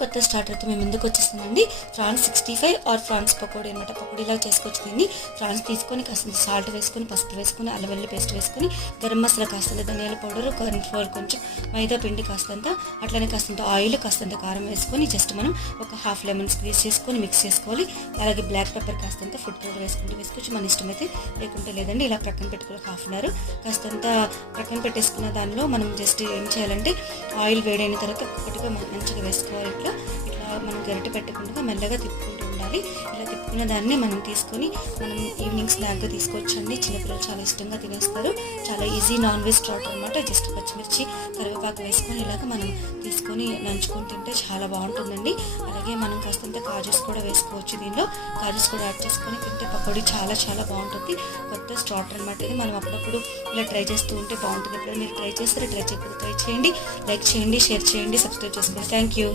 కొత్త స్టార్టర్తో మేము ముందుకు వచ్చేస్తుందండి. ఫ్రాన్స్ 65 ఆర్ ఫ్రాన్స్ పకోడీ అనమాట. పకోడీలా చేసుకోవచ్చు దీన్ని. ఫ్రాన్స్ తీసుకొని కాస్త సాల్ట్ వేసుకొని, పసుపు వేసుకొని, అల్లం వెల్లుల్లి పేస్ట్ వేసుకొని, గరం మసాలా కాస్తంత, ధనియాల పౌడర్, కార్న్ ఫ్లోర్ కొంచెం, మైదా పిండి కాస్తంత, అట్లనే కాస్తంత ఆయిల్, కాస్తంత కారం వేసుకొని జస్ట్ మనం ఒక హాఫ్ లెమన్ స్క్వీజ్ చేసుకొని మిక్స్ చేసుకోవాలి. అలాగే బ్లాక్ పెప్పర్ కాస్తంత, ఫుడ్ కలర్ వేసుకోవచ్చు, మన ఇష్టమైతే, లేకుంటే లేదండి. ఇలా ప్రక్కన పెట్టుకుని హాఫ్ అన్ అవర్ కాస్తంత ప్రక్కన పెట్టేసుకున్న దానిలో మనం జస్ట్ ఏం చేయాలంటే ఆయిల్ వేడైన తర్వాత ఒక్కొక్కటిగా మంచిగా వేసుకోవాలి. ఇట్లా మనం గరిటె పెట్టకుండా మెల్లగా తిప్పుకుంటూ ఉండాలి. ఇలా తిప్పుకున్న దాన్ని మనం తీసుకొని మనం ఈవినింగ్ స్నాక్గా తీసుకోవచ్చండి. చిన్నపిల్లలు చాలా ఇష్టంగా తినేస్తారు. చాలా ఈజీ నాన్ వెజ్ స్టార్టర్ అనమాట. జస్ట్ పచ్చిమిర్చి, కరివేపాకు వేసుకొని ఇలాగ మనం తీసుకొని నంచుకొని తింటే చాలా బాగుంటుందండి. అలాగే మనం కాస్తంత కాజూస్ కూడా వేసుకోవచ్చు. దీనిలో కాజూస్ కూడా యాడ్ చేసుకొని తింటే పకోడీ చాలా చాలా బాగుంటుంది. కొత్త స్టార్టర్ అనమాట ఇది. మనం అప్పుడప్పుడు ఇలా ట్రై చేస్తూ ఉంటే బాగుంటుంది. ఇప్పుడు మీరు ట్రై చేస్తారా? ట్రై చేయకపోతే ట్రై చేయండి. లైక్ చేయండి, షేర్ చేయండి, సబ్స్క్రైబ్ చేసుకోండి. Thank you.